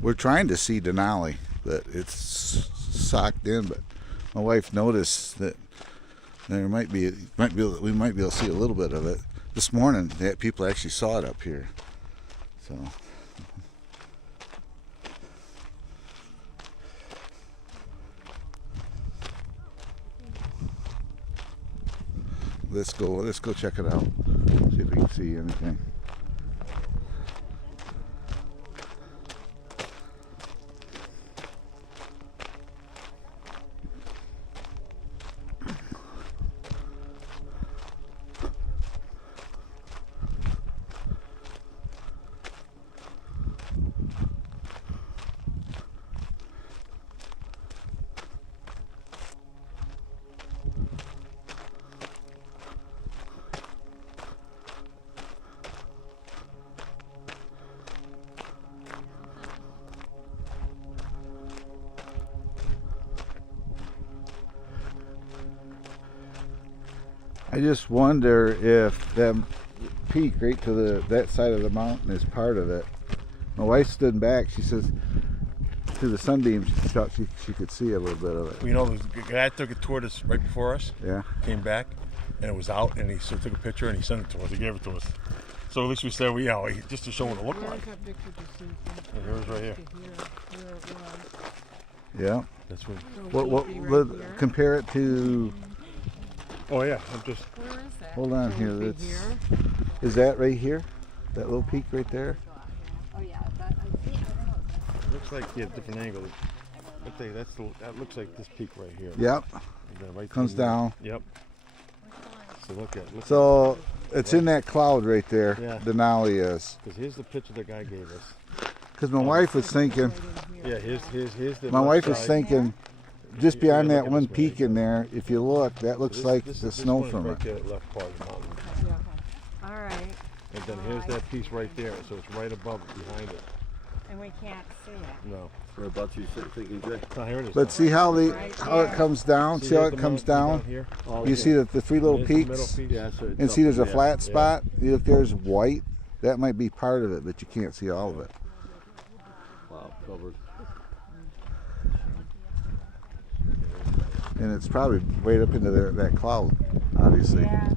We're trying to see Denali, but it's socked in. But my wife noticed that we might be able to see a little bit of it. This morning, people actually saw it up here. So let's go check it out. See if we can see anything. I just wonder if that peak right to that side of the mountain is part of it. My wife stood back. She says through the sunbeam she thought she could see a little bit of it. You know, the guy took a tour this right before us. Yeah. Came back, and it was out, and he took a picture and he sent it to us. He gave it to us. So at least we said, just to show what it looked like. And here's right here. Yeah. That's what. Compare it to. Oh yeah, I'm just. Where is that? Hold on here. Here? Is that right here? That little peak right there? Oh yeah, that I see. Looks like different angle. That looks like this peak right here. Yep. Right Comes down. Yep. So look So it's in that cloud right there. Yeah. Denali is. Because here's the picture the guy gave us. Because my wife was thinking. Yeah, here's the. My wife was side. thinking. Just beyond Yeah, that look at one this peak in there, if you look, that looks like This the snow one from right it. there, left part of the mountain. All right, And then here's that piece right there, so it's right above behind it. and we can't see it. No. For about you thinking good. Oh, here it is. But see how it comes down? See how here's it the comes mountain down? here? You see that the three little Here's the middle peaks? piece. Yeah, so it's And up see there's a there. flat spot? You look, there's white. That might be part of it, but you can't see all of it. Wow, covered. And it's probably right up into that cloud, obviously. Yeah.